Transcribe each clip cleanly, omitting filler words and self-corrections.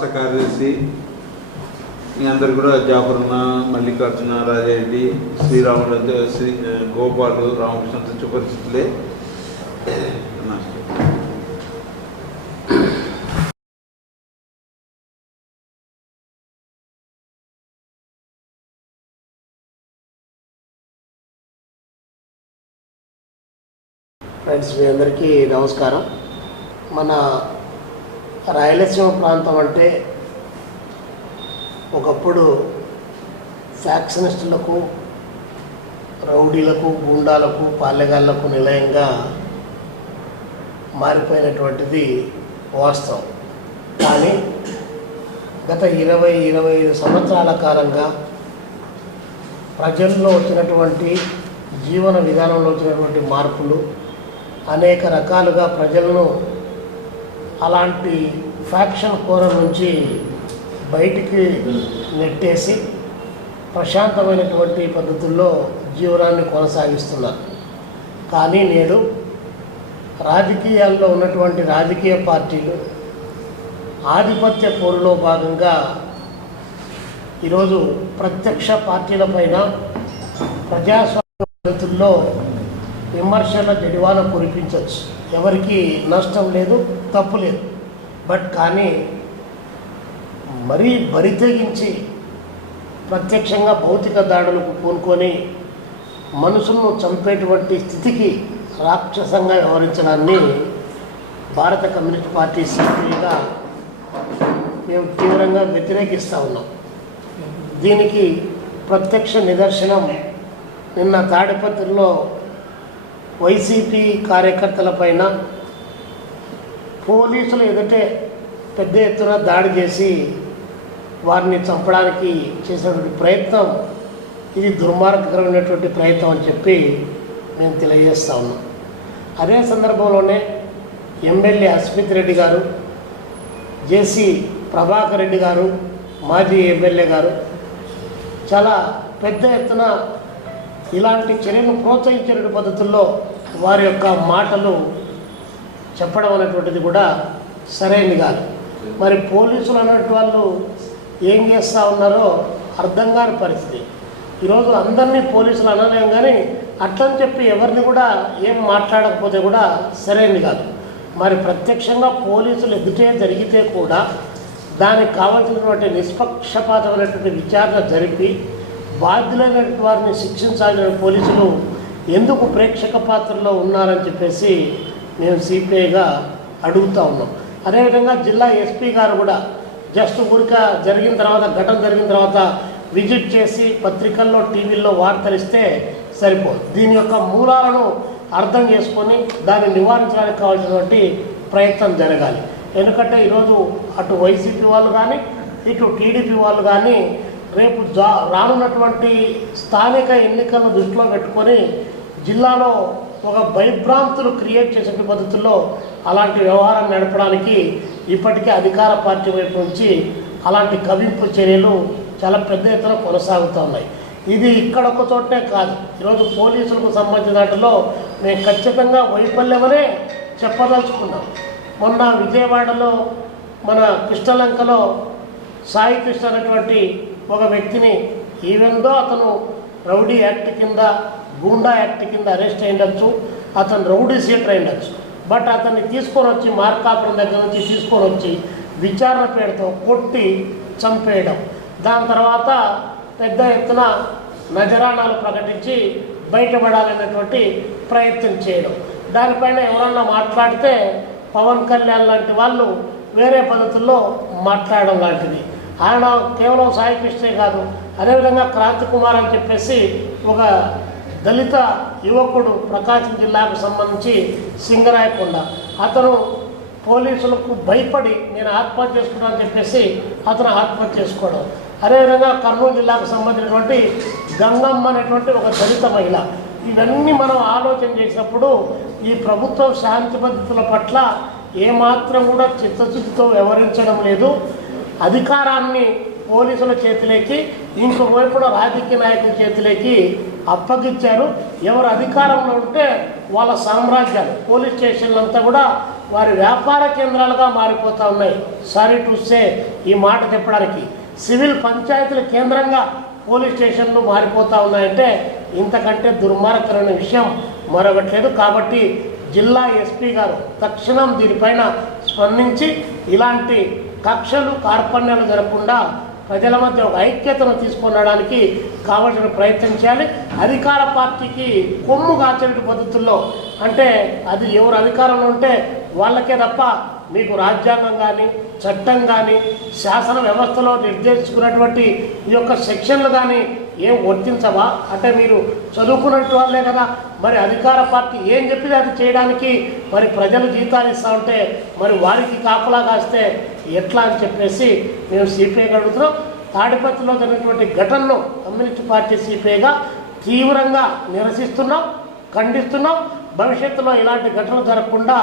రాష్ట్ర కార్యదర్శి మీ అందరు కూడా జాఫరన్న, మల్లికార్జున, రాజారెడ్డి, శ్రీరాములు, గోపాలు, రామకృష్ణ సుపరిచితులే. ఫ్రెండ్స్, మీ అందరికీ నమస్కారం. మన రాయలసీమ ప్రాంతం అంటే ఒకప్పుడు ఫ్యాక్షనిస్టులకు, రౌడీలకు, గూండాలకు, పాలెగాళ్లకు నిలయంగా మారిపోయినటువంటిది వాస్తవం. కానీ గత 20-25 సంవత్సరాల కాలంగా ప్రజల్లో వచ్చినటువంటి జీవన విధానంలో వచ్చినటువంటి మార్పులు అనేక రకాలుగా ప్రజలను అలాంటి ఫ్యాక్షన్ కోరం నుంచి బయటికి నెట్టేసి ప్రశాంతమైనటువంటి పద్ధతుల్లో జీవనాన్ని కొనసాగిస్తున్నారు. కానీ నేడు రాజకీయాల్లో ఉన్నటువంటి రాజకీయ పార్టీలు ఆధిపత్య పోరులో భాగంగా ఈరోజు ప్రత్యక్ష పార్టీలపైన ప్రజాస్వామ్య పద్ధతుల్లో విమర్శల జడివాన కురిపించవచ్చు. ఎవరికి నష్టం లేదు, తప్పు లేదు. బట్ కానీ మరీ బరితెగించి ప్రత్యక్షంగా భౌతిక దాడులకు పూనుకొని మనుషులను చంపేటువంటి స్థితికి రాక్షసంగా వ్యవహరించడాన్ని భారత కమ్యూనిస్ట్ పార్టీ సిపిఐగా మేము తీవ్రంగా వ్యతిరేకిస్తూ ఉన్నాం. దీనికి ప్రత్యక్ష నిదర్శనం నిన్న తాడిపత్రిలో వైసీపీ కార్యకర్తల పైన పోలీసులు ఎదుటే పెద్ద ఎత్తున దాడి చేసి వారిని చంపడానికి చేసినటువంటి ప్రయత్నం ఇది దుర్మార్గకరమైనటువంటి ప్రయత్నం అని చెప్పి మేము తెలియజేస్తూ ఉన్నాం. అదే సందర్భంలోనే ఎమ్మెల్యే అస్మిత్ రెడ్డి గారు, జేసీ ప్రభాకర్ రెడ్డి గారు, మాజీ ఎమ్మెల్యే గారు చాలా పెద్ద ఎత్తున ఇలాంటి చర్యలను ప్రోత్సహించే పద్ధతుల్లో వారి యొక్క మాటలు చెప్పడం అనేటువంటిది కూడా సరైనది కాదు. మరి పోలీసులు అన్నట్టు వాళ్ళు ఏం చేస్తూ ఉన్నారో అర్థం కాని పరిస్థితి. ఈరోజు అందరినీ పోలీసులు అనలేం, కానీ అట్లని చెప్పి ఎవరిని కూడా ఏం మాట్లాడకపోతే కూడా సరైనది కాదు. మరి ప్రత్యక్షంగా పోలీసులు ఎదుటే జరిగితే కూడా దానికి కావాల్సినటువంటి నిష్పక్షపాతమైనటువంటి విచారణ జరిపి బాధ్యులైన వారిని శిక్షించాలని పోలీసులు ఎందుకు ప్రేక్షక పాత్రలో ఉన్నారని చెప్పేసి మేము సిపిఐగా అడుగుతూ ఉన్నాం. అదేవిధంగా జిల్లా ఎస్పీ గారు కూడా జస్ట్ ఊరిక జరిగిన తర్వాత, ఘటన జరిగిన తర్వాత విజిట్ చేసి పత్రికల్లో, టీవీల్లో వార్తలిస్తే సరిపోదు. దీని యొక్క మూలాలను అర్థం చేసుకొని దాన్ని నివారించడానికి కావాల్సినటువంటి ప్రయత్నం జరగాలి. ఎందుకంటే ఈరోజు అటు వైసీపీ వాళ్ళు కానీ, ఇటు టీడీపీ వాళ్ళు కానీ రేపు రానున్నటువంటి స్థానిక ఎన్నికలను దృష్టిలో పెట్టుకొని జిల్లాలో ఒక భయభ్రాంతులు క్రియేట్ చేసే పద్ధతుల్లో అలాంటి వ్యవహారం నడపడానికి ఇప్పటికే అధికార పార్టీ వైపు నుంచి అలాంటి కవింపు చర్యలు చాలా పెద్ద ఎత్తున కొనసాగుతూ ఉన్నాయి. ఇది ఇక్కడ ఒక చోటే కాదు. ఈరోజు పోలీసులకు సంబంధించిన దాంట్లో మేము ఖచ్చితంగా వైఫల్యమనే చెప్పదలుచుకున్నాం. మొన్న విజయవాడలో మన కృష్ణలంకలో సాయి కృష్ణ అనేటువంటి ఒక వ్యక్తిని ఈవెందో అతను రౌడీ యాక్ట్ కింద, గూండా యాక్ట్ కింద అరెస్ట్ అయ్యిండొచ్చు, అతను రౌడీ సీటర్ అయ్యిండొచ్చు. బట్ అతన్ని తీసుకొని వచ్చి మార్కాపురం దగ్గర నుంచి తీసుకొని వచ్చి విచారణ పేరుతో కొట్టి చంపేయడం, దాని తర్వాత పెద్ద ఎత్తున నజరానాలు ప్రకటించి బయటపడాలనేటువంటి ప్రయత్నం చేయడం, దానిపైన ఎవరన్నా మాట్లాడితే పవన్ కళ్యాణ్ లాంటి వాళ్ళు వేరే పద్ధతుల్లో మాట్లాడడం లాంటిది. ఆయన కేవలం సాయి కృష్ణే కాదు, అదేవిధంగా క్రాంతి కుమార్ అని చెప్పేసి ఒక దళిత యువకుడు ప్రకాశం జిల్లాకు సంబంధించి సింగరాయకొండ, అతను పోలీసులకు భయపడి నేను ఆత్మహత్య చేసుకున్నానని చెప్పేసి అతను ఆత్మహత్య చేసుకోవడం. అదేవిధంగా కర్నూలు జిల్లాకు సంబంధించినటువంటి గంగమ్మ అనేటువంటి ఒక దళిత మహిళ. ఇవన్నీ మనం ఆలోచన చేసినప్పుడు ఈ ప్రభుత్వం శాంతి పద్ధతుల పట్ల ఏమాత్రం కూడా చిత్తశుద్ధితో వ్యవహరించడం లేదు. అధికారాన్ని పోలీసుల చేతిలోకి, ఇంకోవైపు రాజకీయ నాయకుల చేతిలోకి అప్పగించారు. ఎవరు అధికారంలో ఉంటే వాళ్ళ సామ్రాజ్యాలు పోలీస్ స్టేషన్లు అంతా కూడా వారి వ్యాపార కేంద్రాలుగా మారిపోతూ ఉన్నాయి. సారీ టు సే ఈ మాట చెప్పడానికి సివిల్ పంచాయతీల కేంద్రంగా పోలీస్ స్టేషన్లు మారిపోతూ ఉన్నాయంటే ఇంతకంటే దుర్మార్గకరమైన విషయం మరొకటి లేదు. కాబట్టి జిల్లా ఎస్పీ గారు తక్షణం దీనిపైన స్పందించి ఇలాంటి కక్షలు కార్పణ్యాలు జరగకుండా ప్రజల మధ్య ఒక ఐక్యతను తీసుకొనడానికి కావాల్సిన ప్రయత్నం చేయాలి. అధికార పార్టీకి కొమ్ము కాచే పద్ధతుల్లో, అంటే అది ఎవరు అధికారంలో ఉంటే వాళ్ళకే తప్ప మీకు రాజ్యాంగం కానీ చట్టం కానీ శాసన వ్యవస్థలో నిర్దేశించుకున్నటువంటి ఈ యొక్క సెక్షన్లు కానీ ఏం వర్తించవా? అంటే మీరు చదువుకున్నట్టు వాళ్ళే కదా, మరి అధికార పార్టీ ఏం చెప్పింది అది చేయడానికి మరి ప్రజలు జీతాలు ఇస్తూ ఉంటే మరి వారికి కాపులా కాస్తే ఎట్లా అని చెప్పేసి మేము సిపిఐగా అడుగుతున్నాం. తాడిపత్రిలో జరిగినటువంటి ఘటనను కమ్యూనిస్ట్ పార్టీ సిపిఐగా తీవ్రంగా నిరసిస్తున్నాం, ఖండిస్తున్నాం. భవిష్యత్తులో ఇలాంటి ఘటనలు జరగకుండా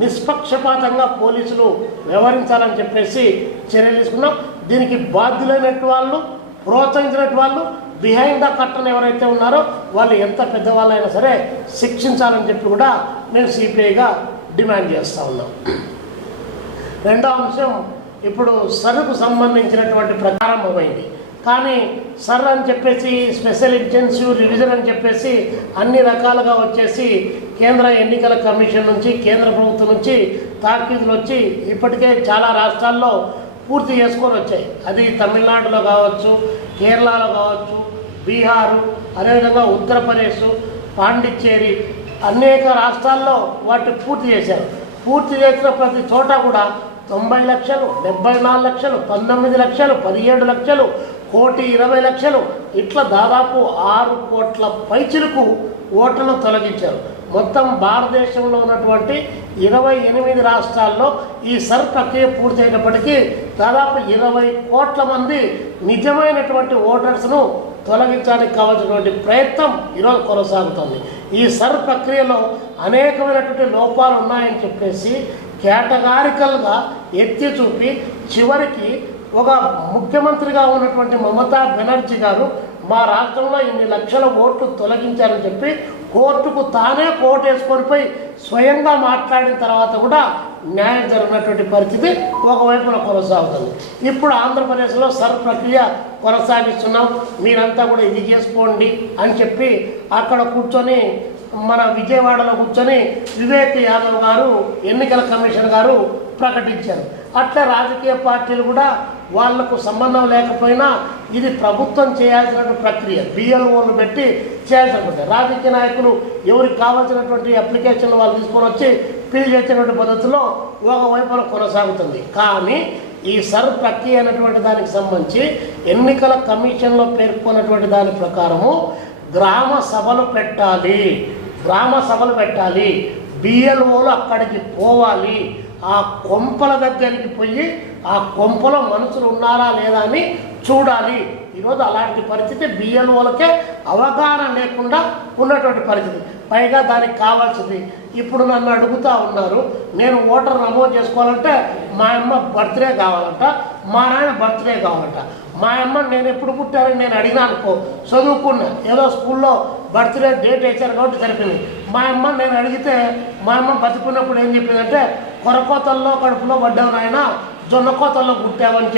నిష్పక్షపాతంగా పోలీసులు వ్యవహరించాలని చెప్పేసి చర్యలు తీసుకున్నాం. దీనికి బాధ్యులైనట్టు వాళ్ళు, ప్రోత్సహించినట్టు వాళ్ళు, బిహైండ్ ద కర్టన్ ఎవరైతే ఉన్నారో వాళ్ళు ఎంత పెద్దవాళ్ళైనా సరే శిక్షించాలని చెప్పి కూడా మేము సిపిఐగా డిమాండ్ చేస్తూ ఉన్నాం. రెండో అంశం, ఇప్పుడు సర్కు సంబంధించినటువంటి ప్రారంభమైంది. కానీ సర్ అని చెప్పేసి స్పెషల్ ఇంటెన్సివ్ రివిజన్ అని చెప్పేసి అన్ని రకాలుగా వచ్చేసి కేంద్ర ఎన్నికల కమిషన్ నుంచి, కేంద్ర ప్రభుత్వం నుంచి తాకీదులు వచ్చి ఇప్పటికే చాలా రాష్ట్రాల్లో పూర్తి చేసుకొని వచ్చాయి. అది తమిళనాడులో కావచ్చు, కేరళలో కావచ్చు, బీహారు, అదేవిధంగా ఉత్తరప్రదేశ్, పాండిచ్చేరి అనేక రాష్ట్రాల్లో వాటిని పూర్తి చేశారు. పూర్తి చేసిన ప్రతి చోట కూడా 90 లక్షలు, 74 లక్షలు, 19 లక్షలు, 17 లక్షలు, 1,20,00,000 ఇట్లా దాదాపు 6 కోట్ల పైచిలకు ఓట్లను తొలగించారు. మొత్తం భారతదేశంలో ఉన్నటువంటి 28 రాష్ట్రాల్లో ఈ సర్ ప్రక్రియ పూర్తయినప్పటికీ దాదాపు 20 కోట్ల మంది నిజమైనటువంటి ఓటర్స్ను తొలగించడానికి కావాల్సినటువంటి ప్రయత్నం ఈరోజు కొనసాగుతుంది. ఈ సర్ ప్రక్రియలో అనేకమైనటువంటి లోపాలు ఉన్నాయని చెప్పేసి కేటగారికల్గా ఎత్తి చూపి చివరికి ఒక ముఖ్యమంత్రిగా ఉన్నటువంటి మమతా బెనర్జీ గారు మా రాష్ట్రంలో ఇన్ని లక్షల ఓట్లు తొలగించారని చెప్పి కోర్టుకు తానే కోర్టు వేసుకొనిపోయి స్వయంగా మాట్లాడిన తర్వాత కూడా న్యాయం జరిగినటువంటి పరిస్థితి ఒకవైపున కొనసాగుతుంది. ఇప్పుడు ఆంధ్రప్రదేశ్లో సర్ ప్రక్రియ కొనసాగిస్తున్నాం, మీరంతా కూడా ఇది చేసుకోండి అని చెప్పి అక్కడ కూర్చొని మన విజయవాడలో కూర్చొని వివేక్ యాదవ్ గారు ఎన్నికల కమిషన్ గారు ప్రకటించారు. అట్లా రాజకీయ పార్టీలు కూడా వాళ్లకు సంబంధం లేకపోయినా ఇది ప్రభుత్వం చేయాల్సిన ప్రక్రియ, బిఎల్ఓలు పెట్టి చేయాల్సిన ప్రక్రియ. రాజకీయ నాయకులు ఎవరికి కావాల్సినటువంటి అప్లికేషన్లు వాళ్ళు తీసుకొని వచ్చి ఫిల్ చేసేటువంటి పద్ధతిలో ఒకవైపున కొనసాగుతుంది. కానీ ఈ సర్ ప్రక్రియ అనేటువంటి దానికి సంబంధించి ఎన్నికల కమిషన్లో పేర్కొన్నటువంటి దాని ప్రకారము గ్రామ సభలు పెట్టాలి, బిఎల్ఓలు అక్కడికి పోవాలి, ఆ కొంపల దగ్గరికి పోయి ఆ కొంపలో మనుషులు ఉన్నారా లేదా అని చూడాలి. ఈరోజు అలాంటి పరిస్థితి బిఎల్ఓలకే అవగాహన లేకుండా ఉన్నటువంటి పరిస్థితి. పైగా దానికి కావాల్సింది ఇప్పుడు నన్ను అడుగుతూ ఉన్నారు, నేను ఓటర్ నమోదు చేసుకోవాలంటే మా అమ్మ బర్త్డే కావాలంట, మా నాయన బర్త్డే కావాలంట. మా అమ్మ నేను ఎప్పుడు పుట్టారని నేను అడిగినా అనుకో, చదువుకున్నా ఏదో స్కూల్లో బర్త్డే డేట్ వేశారు కాబట్టి సరిపోయింది. మా అమ్మ నేను అడిగితే మా అమ్మ బతుకున్నప్పుడు ఏం చెప్పిందంటే కొరకోతల్లో కడుపులో పడ్డావు నాయన, జొన్న కోతల్లో పుట్టావని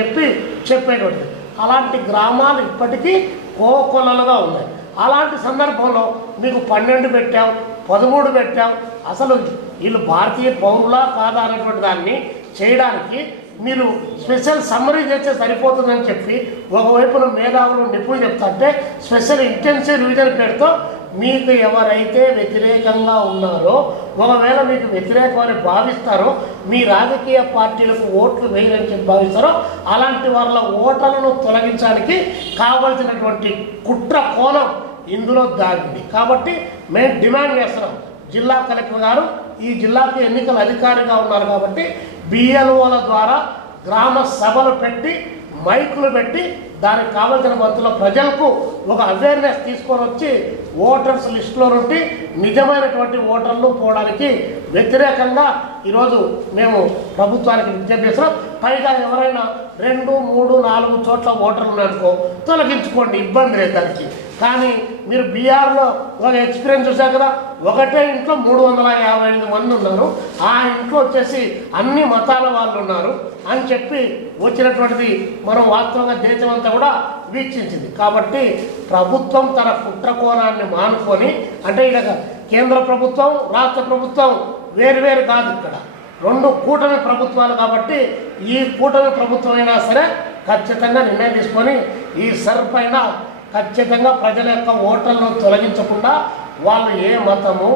చెప్పేటువంటిది. అలాంటి గ్రామాలు ఇప్పటికీ కోకొలలుగా ఉన్నాయి. అలాంటి సందర్భంలో మీకు 12 పెట్టాం, 13 పెట్టాం, అసలు వీళ్ళు భారతీయ పౌరులా కాదా అనేటువంటి దాన్ని చేయడానికి మీరు స్పెషల్ సమ్మరీ చేస్తే సరిపోతుందని చెప్పి ఒకవైపున మేధావులు నిపుణులు చెప్తాంటే స్పెషల్ ఇంటెన్సివ్ రివిజన్ పేరుతో మీకు ఎవరైతే వ్యతిరేకంగా ఉన్నారో, ఒకవేళ మీకు వ్యతిరేకమని భావిస్తారో, మీ రాజకీయ పార్టీలకు ఓట్లు వేయాలని చెప్పి భావిస్తారో అలాంటి వాళ్ళ ఓట్లను తొలగించడానికి కావలసినటువంటి కుట్ర కోణం ఇందులో దాగింది. కాబట్టి మేము డిమాండ్ చేస్తున్నాం, జిల్లా కలెక్టర్ గారు ఈ జిల్లాకు ఎన్నికల అధికారిగా ఉన్నారు కాబట్టి బిఎల్ఓల ద్వారా గ్రామ సభలు పెట్టి మైకులు పెట్టి దానికి కావాల్సిన పద్ధతిలో ప్రజలకు ఒక అవేర్నెస్ తీసుకొని వచ్చి ఓటర్స్ లిస్టులో నుండి నిజమైనటువంటి ఓటర్లు పోవడానికి వ్యతిరేకంగా ఈరోజు మేము ప్రభుత్వానికి విజ్ఞప్తి చేస్తున్నాం. పైగా ఎవరైనా 2, 3, 4 చోట్ల ఓటర్లు ఉన్నారనుకో తొలగించుకోండి, ఇబ్బంది లేదు దానికి. కానీ మీరు బీహార్లో ఒక ఎక్స్పీరియన్స్ చూసారు కదా, ఒకటే ఇంట్లో 355 మంది ఉన్నారు, ఆ ఇంట్లో వచ్చేసి అన్ని మతాల వాళ్ళు ఉన్నారు అని చెప్పి వచ్చినటువంటిది మనం వాస్తవంగా దేశం అంతా కూడా వీక్షించింది. కాబట్టి ప్రభుత్వం తన కుట్రకోణాన్ని మానుకొని, అంటే ఇక్కడ కేంద్ర ప్రభుత్వం రాష్ట్ర ప్రభుత్వం వేరువేరు కాదు, ఇక్కడ రెండు కూటమి ప్రభుత్వాలు. కాబట్టి ఈ కూటమి ప్రభుత్వం అయినా సరే ఖచ్చితంగా నిర్ణయం తీసుకొని ఈ సర్ పైన ఖచ్చితంగా ప్రజల యొక్క ఓట్లను తొలగించకుండా వాళ్ళు ఏ మతము,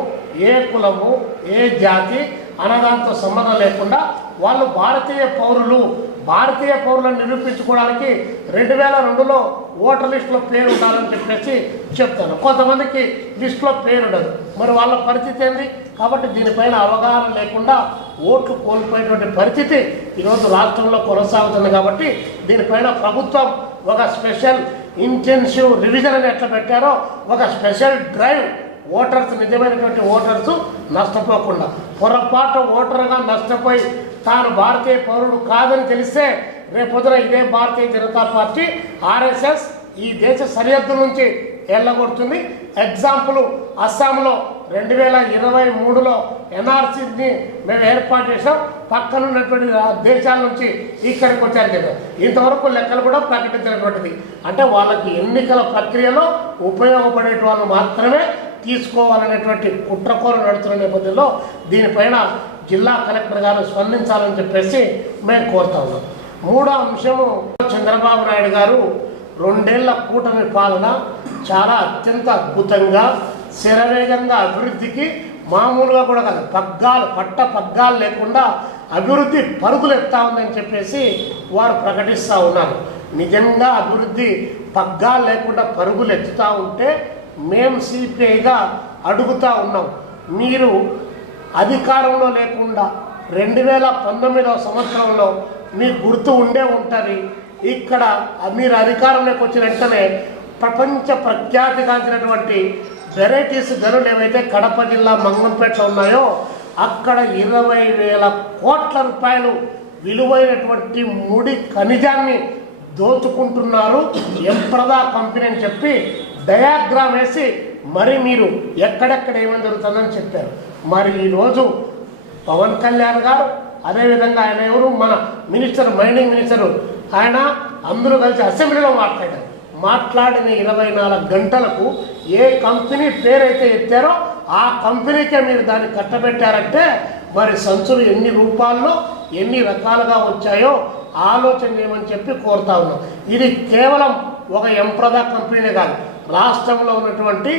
ఏ కులము, ఏ జాతి అన్నదాంతో సంబంధం లేకుండా వాళ్ళు భారతీయ పౌరులను నిరూపించుకోవడానికి 2002లో ఓటర్ లిస్టులో పేరు ఉండాలని చెప్పేసి చెప్తాను. కొంతమందికి లిస్టులో పేరు ఉండదు, మరి వాళ్ళ పరిస్థితి ఏంది? కాబట్టి దీనిపైన అవగాహన లేకుండా ఓట్లు కోల్పోయేటువంటి పరిస్థితి ఈరోజు రాష్ట్రంలో కొనసాగుతుంది. కాబట్టి దీనిపైన ప్రభుత్వం ఒక స్పెషల్ ఇంటెన్సివ్ రివిజన్ అని ఎట్లా పెట్టారో ఒక స్పెషల్ డ్రైవ్, ఓటర్స్ నిజమైనటువంటి ఓటర్స్ నష్టపోకుండా, పొరపాటు ఓటర్గా నష్టపోయి తాను భారతీయ పౌరుడు కాదని తెలిస్తే రేపొద్దున ఇదే భారతీయ జనతా పార్టీ ఆర్ఎస్ఎస్ ఈ దేశ సరిహద్దు నుంచి వెళ్ళగొడుతుంది. ఎగ్జాంపుల్ అస్సాంలో 2023లో ఎన్ఆర్సీని మేము ఏర్పాటు చేసాం, పక్కనున్నటువంటి దేశాల నుంచి ఇక్కడికి వచ్చారు కదా, ఇంతవరకు లెక్కలు కూడా ప్రకటించినటువంటిది. అంటే వాళ్ళకి ఎన్నికల ప్రక్రియలో ఉపయోగపడే వాళ్ళు మాత్రమే తీసుకోవాలనేటువంటి కుట్రకోర నడుతున్న నేపథ్యంలో దీనిపైన జిల్లా కలెక్టర్ గారు స్పందించాలని చెప్పేసి మేము కోరుతా ఉన్నాం. మూడో అంశము, చంద్రబాబు నాయుడు గారు 2 ఏళ్ల కూటమి పాలన చాలా అత్యంత అద్భుతంగా శరవేగంగా అభివృద్ధికి మామూలుగా కూడా కాదు, పగ్గాలు లేకుండా అభివృద్ధి పరుగులు ఎత్తా ఉందని చెప్పేసి వారు ప్రకటిస్తూ ఉన్నారు. నిజంగా అభివృద్ధి పగ్గాలు లేకుండా పరుగులు ఎత్తుతూ ఉంటే మేము సిపిఐగా అడుగుతూ ఉన్నాం, మీరు అధికారంలో లేకుండా 2019వ సంవత్సరంలో మీకు గుర్తు ఉండే ఉంటుంది, ఇక్కడ మీరు అధికారంలోకి వచ్చిన వెంటనే ప్రపంచ ప్రఖ్యాతిగాంచినటువంటి వెరైటీస్ గనులు ఏవైతే కడప జిల్లా మంగంపేటలో ఉన్నాయో అక్కడ 20,000 కోట్ల రూపాయలు విలువైనటువంటి ముడి ఖనిజాన్ని దోచుకుంటున్నారు ఎంప్రదా కంపెనీ అని చెప్పి డయాగ్రామ్ వేసి మరి మీరు ఎక్కడెక్కడ ఏమని జరుగుతుందని చెప్పారు. మరి ఈరోజు పవన్ కళ్యాణ్ గారు, అదేవిధంగా ఆయన ఎవరు, మన మైనింగ్ మినిస్టరు, ఆయన అందరూ కలిసి అసెంబ్లీలో మాట్లాడిన 24 గంటలకు ఏ కంపెనీ పేరైతే ఎత్తారో ఆ కంపెనీకే మీరు దాన్ని కట్టబెట్టారంటే మరి సంచులు ఎన్ని రూపాల్లో ఎన్ని రకాలుగా వచ్చాయో ఆలోచన చేయమని చెప్పి కోరుతా ఉన్నాం. ఇది కేవలం ఒక ఎంప్రదా కంపెనీనే కాదు, రాష్ట్రంలో ఉన్నటువంటి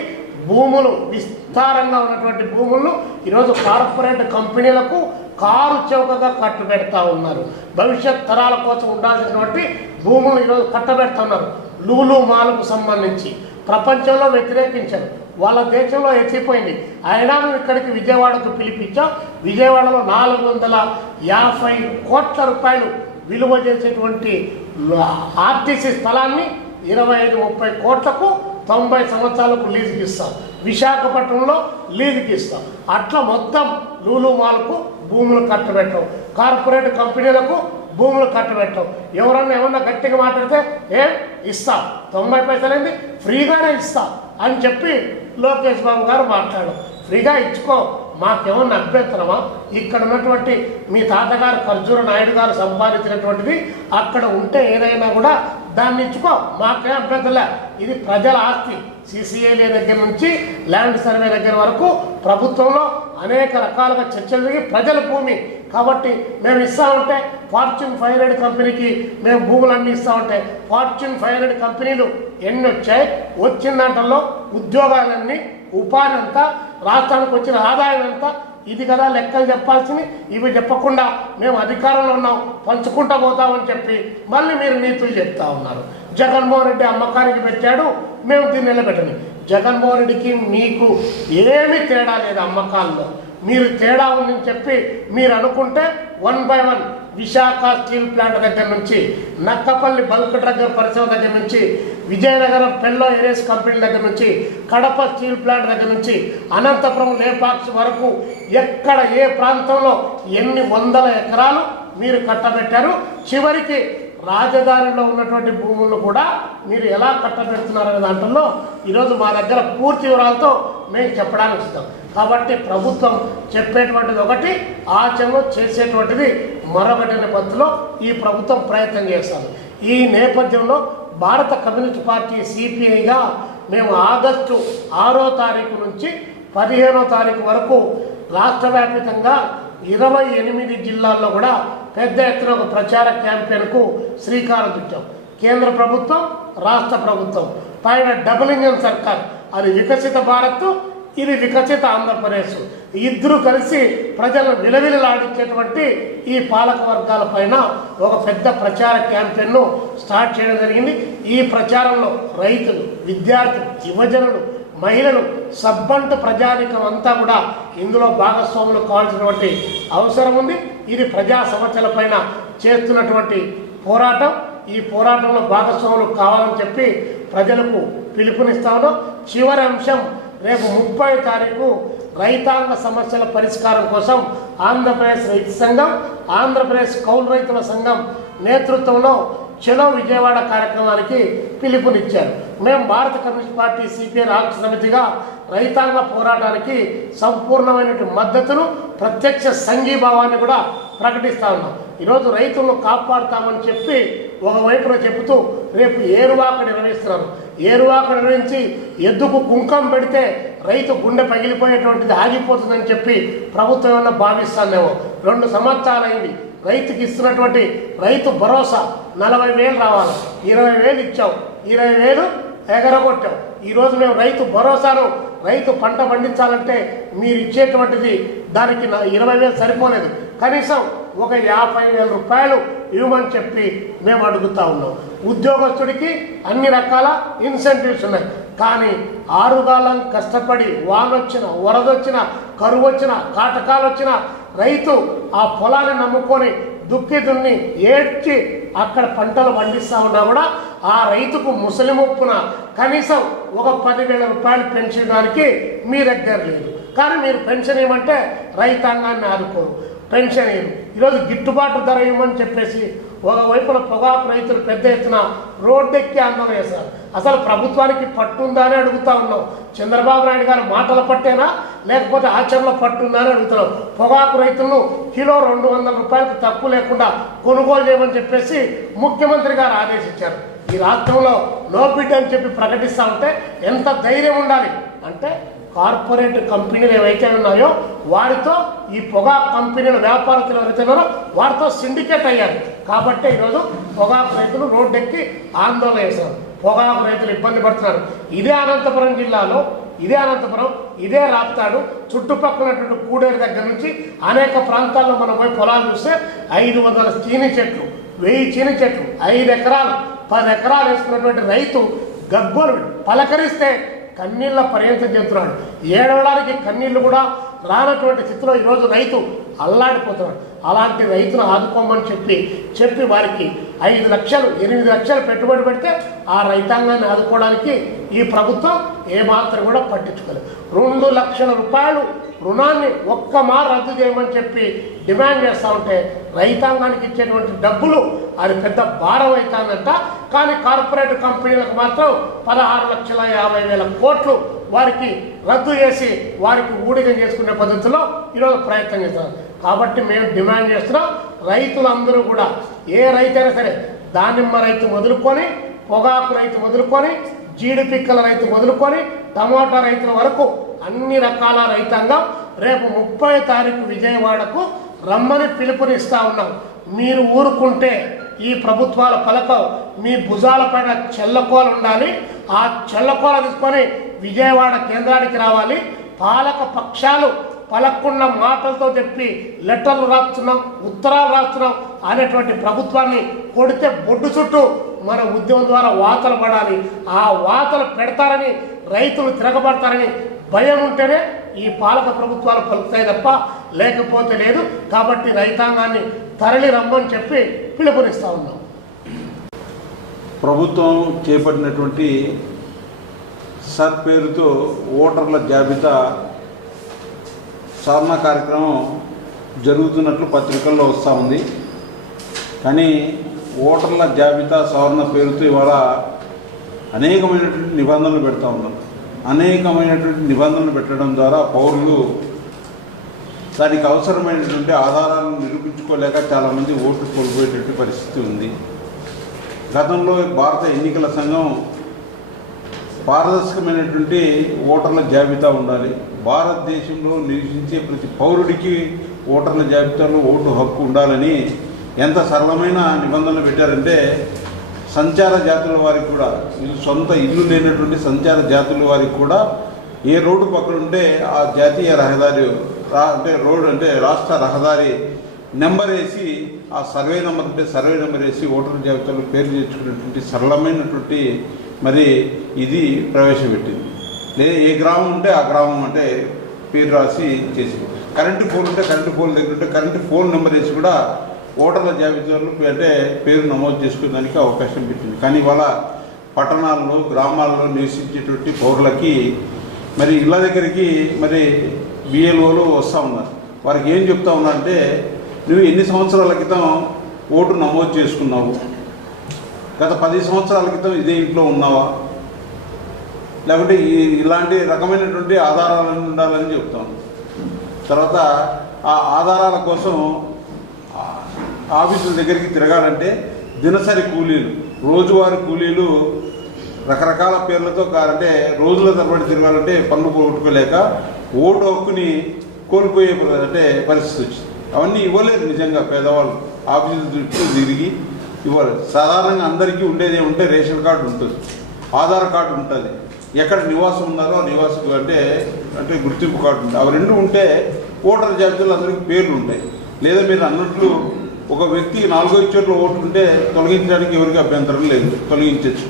భూములు, విస్తారంగా ఉన్నటువంటి భూములను ఈరోజు కార్పొరేట్ కంపెనీలకు కారు చౌకగా కట్టబెడతా ఉన్నారు. భవిష్యత్ తరాల కోసం ఉండాల్సినటువంటి భూములు ఈరోజు కట్టబెడతా ఉన్నారు. లూలు మాల్కు సంబంధించి ప్రపంచంలో వ్యతిరేకించారు, వాళ్ళ దేశంలో ఎత్తిపోయింది, అయినా మేము ఇక్కడికి విజయవాడకు పిలిపించాం. విజయవాడలో 450 కోట్ల రూపాయలు విలువ చేసేటువంటి ఆర్టీసీ స్థలాన్ని 25-30 కోట్లకు 90 సంవత్సరాలకు లీజుకి ఇస్తాం. విశాఖపట్నంలో లీజుకి ఇస్తాం. అట్లా మొత్తం లూలు మాల్కు భూములు కట్టబెట్టం, కార్పొరేట్ కంపెనీలకు భూములు కట్టబెట్టం. ఏమన్నా గట్టిగా మాట్లాడితే ఇస్తా, 90 పైసలైంది ఫ్రీగానే ఇస్తా అని చెప్పి లోకేష్ బాబు గారు మాట్లాడారు. ఫ్రీగా ఇచ్చుకో, మాకేమన్నా అభ్యంతరమా? ఇక్కడ ఉన్నటువంటి మీ తాతగారు ఖర్జూర నాయుడు గారు సంపాదించినటువంటిది అక్కడ ఉంటే ఏదైనా కూడా దాన్ని ఇచ్చుకో, మాకే అభ్యంతరలే. ఇది ప్రజల ఆస్తి. సిసిఏలే దగ్గర నుంచి ల్యాండ్ సర్వే దగ్గర వరకు ప్రభుత్వంలో అనేక రకాలుగా చర్చలు జరిగి ప్రజల భూమి కాబట్టి మేము ఇస్తామంటే ఫార్చ్యూన్ 500 కంపెనీకి మేము భూములన్నీ ఇస్తామంటే ఫార్చ్యూన్ 500 కంపెనీలు ఎన్ని వచ్చాయి? వచ్చిన దాంట్లో ఉద్యోగాలన్నీ, ఉపాధి అంతా, రాష్ట్రానికి వచ్చిన ఆదాయం అంతా, ఇది కదా లెక్కలు చెప్పాల్సింది. ఇవి చెప్పకుండా మేము అధికారంలో ఉన్నాం, పంచుకుంటా పోతామని చెప్పి మళ్ళీ మీరు నీతులు చెప్తా ఉన్నారు. జగన్మోహన్ రెడ్డి అమ్మకానికి పెట్టాడు, మేము దీన్ని నిలబెట్టండి. జగన్మోహన్ రెడ్డికి మీకు ఏమీ తేడా లేదు అమ్మకాల్లో. మీరు తేడా ఉందని చెప్పి మీరు అనుకుంటే 1 by 1 విశాఖ స్టీల్ ప్లాంట్ దగ్గర నుంచి, నక్కపల్లి బల్క్ డ్రగ్ పరిశ్రమ దగ్గర నుంచి, విజయనగరం పెల్లో ఏరియస్ కంపెనీ దగ్గర నుంచి, కడప స్టీల్ ప్లాంట్ దగ్గర నుంచి, అనంతపురం లేపాక్స్ వరకు ఎక్కడ ఏ ప్రాంతంలో ఎన్ని వందల ఎకరాలు మీరు కట్టబెట్టారు. చివరికి రాజధానిలో ఉన్నటువంటి భూములను కూడా మీరు ఎలా కట్టబెడుతున్నారనే దాంట్లో ఈరోజు మా దగ్గర పూర్తి వివరాలతో మేము చెప్పడానికి ఇస్తాం. కాబట్టి ప్రభుత్వం చెప్పేటువంటిది ఒకటి, ఆచరణలో చేసేటువంటిది మరొకటి అనే పద్ధతిలో ఈ ప్రభుత్వం ప్రయత్నం చేస్తుంది. ఈ నేపథ్యంలో భారత కమ్యూనిస్ట్ పార్టీ సిపిఐగా మేము ఆగస్టు 6వ తారీఖు నుంచి 15వ తారీఖు వరకు రాష్ట్ర వ్యాప్తంగా 28 జిల్లాల్లో కూడా పెద్ద ఎత్తున ఒక ప్రచార క్యాంపెయిన్కు శ్రీకారం చుట్టాం. కేంద్ర ప్రభుత్వం, రాష్ట్ర ప్రభుత్వం పైన డబుల్ ఇంజన్ సర్కార్, అది వికసిత భారత్, ఇది వికసిత ఆంధ్రప్రదేశ్, ఇద్దరు కలిసి ప్రజలను విలవిలలాడించేటువంటి ఈ పాలక వర్గాల పైన ఒక పెద్ద ప్రచార క్యాంపెయిన్ను స్టార్ట్ చేయడం జరిగింది. ఈ ప్రచారంలో రైతులు, విద్యార్థులు, యువజనులు, మహిళలు, సబ్బంటు ప్రజానికం అంతా కూడా ఇందులో భాగస్వాములు కావాల్సినటువంటి అవసరం ఉంది. ఇది ప్రజా సమస్యల పైన చేస్తున్నటువంటి పోరాటం. ఈ పోరాటంలో భాగస్వాములు కావాలని చెప్పి ప్రజలకు పిలుపునిస్తా ఉన్నాం. చివరి అంశం రేపు 30వ తారీఖు రైతాంగ సమస్యల పరిష్కారం కోసం ఆంధ్రప్రదేశ్ రైతు సంఘం, ఆంధ్రప్రదేశ్ కౌలు రైతుల సంఘం నేతృత్వంలో చలో విజయవాడ కార్యక్రమానికి పిలుపునిచ్చారు. మేము భారత కమ్యూనిస్ట్ పార్టీ సిపిఐ రాష్ట్ర సమితిగా రైతాంగ పోరాటానికి సంపూర్ణమైనటువంటి మద్దతును, ప్రత్యక్ష సంఘీభావాన్ని కూడా ప్రకటిస్తా ఉన్నాం. ఈరోజు రైతులను కాపాడుతామని చెప్పి ఒకవైపున చెబుతూ రేపు ఏరువాక నిర్వహిస్తున్నారు. ఏరువాక నిర్వహించి ఎద్దుకు కుంకం పెడితే రైతు గుండె పగిలిపోయేటువంటిది ఆగిపోతుందని చెప్పి ప్రభుత్వం ఏమన్నా భావిస్తానేమో. 2 సంవత్సరాలైంది రైతుకి ఇస్తున్నటువంటి రైతు భరోసా 40,000 రావాలి, 20,000 ఇచ్చావు, 20,000 ఎగరగొట్టావు. ఈరోజు మేము రైతు భరోసాను, రైతు పంట పండించాలంటే మీరు ఇచ్చేటువంటిది దానికి 20,000 సరిపోలేదు, కనీసం ఒక 50,000 రూపాయలు ఇవ్వమని చెప్పి మేము అడుగుతా ఉన్నాం. ఉద్యోగస్తుడికి అన్ని రకాల ఇన్సెంటివ్స్ ఉన్నాయి, కానీ ఆరుగాలం కష్టపడి వానొచ్చిన, వరదొచ్చిన, కరువు వచ్చిన, కాటకాలు వచ్చిన రైతు ఆ పొలాన్ని నమ్ముకొని దుక్కి దున్ని ఏడ్చి అక్కడ పంటలు పండిస్తూ ఉన్నా కూడా ఆ రైతుకు ముసలి ముప్పున కనీసం ఒక 10,000 రూపాయలు పెన్షన్ ఇవ్వడానికి మీ దగ్గర లేదు. కానీ మీరు పెన్షన్ ఇవ్వమంటే రైతాంగాన్ని ఆదుకోరు, పెన్షన్ ఇవ్వరు. ఈరోజు గిట్టుబాటు ధర ఇవ్వమని చెప్పేసి ఒకవైపున పొగాకు రైతులు పెద్ద ఎత్తున రోడ్డెక్కి ఆందోళన చేస్తారు. అసలు ప్రభుత్వానికి పట్టుందా అని అడుగుతా ఉన్నాం. చంద్రబాబు నాయుడు గారు మాటల పట్టేనా లేకపోతే ఆచరణలో పట్టుందా అని అడుగుతున్నాం. పొగాకు రైతులను కిలో 200 రూపాయలకు తక్కువ లేకుండా కొనుగోలు చేయమని చెప్పేసి ముఖ్యమంత్రి గారు ఆదేశించారు. ఈ రాష్ట్రంలో నో బిడ్ అని చెప్పి ప్రకటిస్తూ ఉంటే ఎంత ధైర్యం ఉండాలి అంటే, కార్పొరేట్ కంపెనీలు ఏవైతే ఉన్నాయో వారితో ఈ పొగాకు కంపెనీల వ్యాపారస్తులు ఎవరైతే ఉన్నారో వారితో సిండికేట్ అయ్యారు. కాబట్టి ఈరోజు పొగాకు రైతులు రోడ్డెక్కి ఆందోళన చేశారు. పొగాకు రైతులు ఇబ్బంది పడుతున్నారు. ఇదే అనంతపురం జిల్లాలో, ఇదే రాప్తాడు, చుట్టుపక్కల కూడేరు దగ్గర నుంచి అనేక ప్రాంతాల్లో మనం పోయి పొలాలు చూస్తే 500 చీని చెట్లు, 1000 చీని చెట్లు, 5 ఎకరాలు 10 ఎకరాలు వేసుకున్నటువంటి రైతు గగ్గోలు పలకరిస్తే కన్నీళ్ళ పర్యంతం చెబుతున్నాడు. ఏడవడానికి కన్నీళ్లు కూడా రానటువంటి స్థితిలో ఈరోజు రైతు అల్లాడిపోతున్నాడు. అలాంటి రైతును ఆదుకోమని చెప్పి వారికి 5 లక్షలు 8 లక్షలు పెట్టుబడి పెడితే ఆ రైతాంగాన్ని ఆదుకోవడానికి ఈ ప్రభుత్వం ఏమాత్రం కూడా పట్టించుకోలేదు. 2 లక్షల రూపాయలు రుణాన్ని ఒక్కమారు రద్దు చేయమని చెప్పి డిమాండ్ చేస్తూ ఉంటే రైతాంగానికి ఇచ్చేటువంటి డబ్బులు అది పెద్ద భారం అవుతుందంట. కానీ కార్పొరేట్ కంపెనీలకు మాత్రం 16,50,000 కోట్లు వారికి రద్దు చేసి వారికి ఊడిగం చేసుకునే పద్ధతిలో ఈరోజు ప్రయత్నం చేస్తున్నారు. కాబట్టి మేము డిమాండ్ చేస్తున్నాం, రైతులందరూ కూడా, ఏ రైతైనా సరే, దానిమ్మ రైతు మొదలుకొని, పొగాకు రైతు మొదలుకొని, జీడిపిక్కల రైతు మొదలుకొని, టమాటా రైతుల వరకు అన్ని రకాల రైతాంగం రేపు 30వ తారీఖు విజయవాడకు రమ్మని పిలుపునిస్తా ఉన్నాం. మీరు ఊరుకుంటే ఈ ప్రభుత్వాల పలకం మీ భుజాల పైన చెల్లకోలు ఉండాలి. ఆ చెల్లకోల తీసుకొని విజయవాడ కేంద్రానికి రావాలి. పాలక పక్షాలు పలక్కున్న మాటలతో చెప్పి లెటర్లు రాస్తున్నాం, ఉత్తరాలు రాస్తున్నాం అనేటువంటి ప్రభుత్వాన్ని కొడితే బొడ్డు చుట్టూ మన ఉద్యమం ద్వారా వాతలు పడాలి. ఆ వాతలు పెడతారని, రైతులు తిరగబడతారని భయం ఉంటేనే ఈ పాలక ప్రభుత్వాలు పలుకుతాయి తప్ప లేకపోతే లేదు. కాబట్టి రైతాంగాన్ని తరలి రమ్మని చెప్పి పిలుపునిస్తూ ఉన్నాం. ప్రభుత్వం చేపట్టినటువంటి సర్ పేరుతో ఓటర్ల జాబితా సవరణ కార్యక్రమం జరుగుతున్నట్లు పత్రికల్లో వస్తూ ఉంది. కానీ ఓటర్ల జాబితా సవరణ పేరుతో ఇవాళ అనేకమైనటువంటి నిబంధనలు పెడతా ఉన్నారు. అనేకమైనటువంటి నిబంధనలు పెట్టడం ద్వారా పౌరులు దానికి అవసరమైనటువంటి ఆధారాలను నిరూపించుకోలేక చాలామంది ఓట్లు కోల్పోయేటటువంటి పరిస్థితి ఉంది. గతంలో భారత ఎన్నికల సంఘం పారదర్శకమైనటువంటి ఓటర్ల జాబితా ఉండాలి, భారతదేశంలో నివసించే ప్రతి పౌరుడికి ఓటర్ల జాబితాలో ఓటు హక్కు ఉండాలని ఎంత సరళమైన నిబంధనలు పెట్టారంటే సంచార జాతుల వారికి కూడా, సొంత ఇల్లు లేనటువంటి సంచార జాతుల వారికి కూడా ఏ రోడ్డు పక్కన ఉంటే ఆ జాతీయ రహదారి అంటే రాష్ట్ర రహదారి నెంబర్ వేసి ఆ సర్వే నెంబర్ వేసి ఓటర్ల జాబితాలో పేరు చేర్చుకునేటువంటి సరళమైనటువంటి మరి ఇది ప్రవేశపెట్టింది. లేదా ఏ గ్రామం ఉంటే ఆ గ్రామం అంటే పేరు రాసి చేసి, కరెంటు పోల్ ఉంటే కరెంటు పోల్ దగ్గర ఉంటే కరెంటు పోల్ నెంబర్ వేసి కూడా ఓటర్ల జాబితాలో అంటే పేరు నమోదు చేసుకునేదానికి అవకాశం పెట్టింది. కానీ ఇవాళ పట్టణాల్లో గ్రామాల్లో నివసించేటువంటి పౌరులకి మరి ఇళ్ళ దగ్గరికి మరి బిఎల్ఓలు వస్తూ ఉన్నారు. వారికి ఏం చెప్తా ఉన్నారంటే, నువ్వు ఎన్ని సంవత్సరాల క్రితం ఓటు నమోదు చేసుకున్నావు, గత 10 సంవత్సరాల క్రితం ఇదే ఇంట్లో ఉన్నావా, లేకుంటే ఇలాంటి రకమైనటువంటి ఆధారాలు ఉండాలని చెప్తాం. తర్వాత ఆ ఆధారాల కోసం ఆఫీసుల దగ్గరికి తిరగాలంటే దినసరి కూలీలు, రోజువారీ కూలీలు రకరకాల పేర్లతో అంటే రోజుల తరబడి తిరగాలంటే పన్ను కొట్టుకోలేక ఓటు హక్కుని కోల్పోయే అంటే పరిస్థితి వచ్చింది. అవన్నీ ఇవ్వలేదు నిజంగా పేదవాళ్ళు, ఆఫీసులు చుట్టూ తిరిగి ఇవ్వలేదు. సాధారణంగా అందరికీ ఉండేది ఏమంటే రేషన్ కార్డు ఉంటుంది, ఆధార్ కార్డు ఉంటుంది, ఎక్కడ నివాసం ఉన్నారో నివాసం అంటే గుర్తింపు కార్డు ఉంటుంది. అవి రెండు ఉంటే ఓటర్ జాబితాలో అందరికీ పేర్లు ఉంటాయి. లేదా మీరు అన్నట్లు ఒక వ్యక్తికి 4-5 చోట్ల ఓట్లు ఉంటే తొలగించడానికి ఎవరికి అభ్యంతరం లేదు, తొలగించవచ్చు.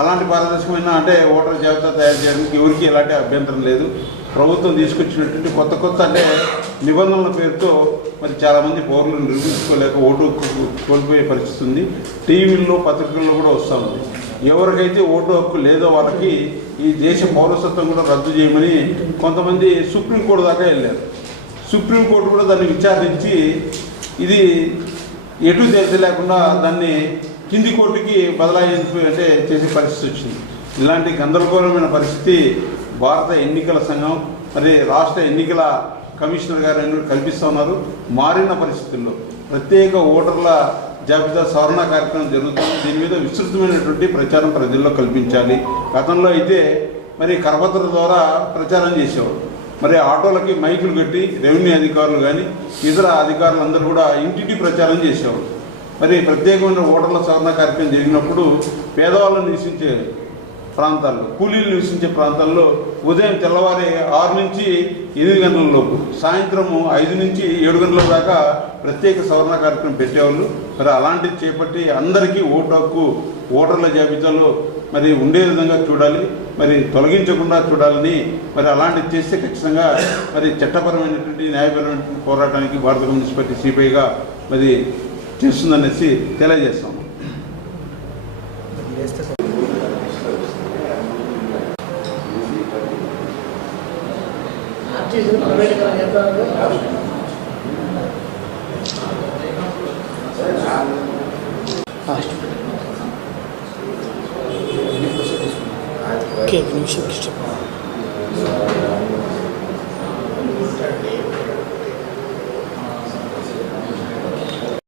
అలాంటి పారదర్శకమైన అంటే ఓటర్ జాబితా తయారు చేయడానికి ఎవరికి ఎలాంటి అభ్యంతరం లేదు. ప్రభుత్వం తీసుకొచ్చినటువంటి కొత్త అంటే నిబంధనల పేరుతో మరి చాలామంది పౌరులను నిర్మించుకోలేక ఓటు కోల్పోయే పరిస్థితి ఉంది. టీవీల్లో పత్రికల్లో కూడా వస్తూ ఉంది. ఎవరికైతే ఓటు హక్కు లేదో వాళ్ళకి ఈ దేశ పౌరసత్వం కూడా రద్దు చేయమని కొంతమంది సుప్రీంకోర్టు దాకా వెళ్ళారు. సుప్రీంకోర్టు కూడా దాన్ని విచారించి ఇది ఎటు తెలిసి లేకుండా దాన్ని కింది కోర్టుకి బదలాయింపు అంటే చేసే పరిస్థితి వచ్చింది. ఇలాంటి గందరగోళమైన పరిస్థితి భారత ఎన్నికల సంఘం మరి రాష్ట్ర ఎన్నికల కమిషనర్ గారు కల్పిస్తూ ఉన్నారు. మారిన పరిస్థితుల్లో ప్రత్యేక ఓటర్ల జాబితా సవరణ కార్యక్రమం జరుగుతుంది. దీని మీద విస్తృతమైనటువంటి ప్రచారం ప్రజల్లో కల్పించాలి. గతంలో అయితే మరి కరపత్ర ద్వారా ప్రచారం చేసేవారు. మరి ఆటోలకి మైకులు కట్టి రెవెన్యూ అధికారులు కానీ ఇతర అధికారులందరూ కూడా ఇంటింటి ప్రచారం చేసేవారు. మరి ప్రత్యేకమైన ఓటర్ల సవరణ కార్యక్రమం జరిగినప్పుడు పేదవాళ్ళు నివసించే ప్రాంతాల్లో, కూలీలు నివసించే ప్రాంతాల్లో ఉదయం తెల్లవారి 6 నుంచి 8 గంటల లోపు, సాయంత్రము 5 నుంచి 7 గంటల దాకా ప్రత్యేక సవరణ కార్యక్రమం పెట్టేవాళ్ళు. మరి అలాంటివి చేపట్టి అందరికీ ఓటు హక్కు ఓటర్ల జాబితాలో మరి ఉండే విధంగా చూడాలి, మరి తొలగించకుండా చూడాలని, మరి అలాంటివి చేస్తే ఖచ్చితంగా మరి చట్టపరమైనటువంటి న్యాయపరమైనటువంటి పోరాటానికి భారత కమ్యూనిస్ట్ పార్టీ సిపిఐగా మరి చేస్తుందనేసి తెలియజేస్తాం. ఒక నిమిషం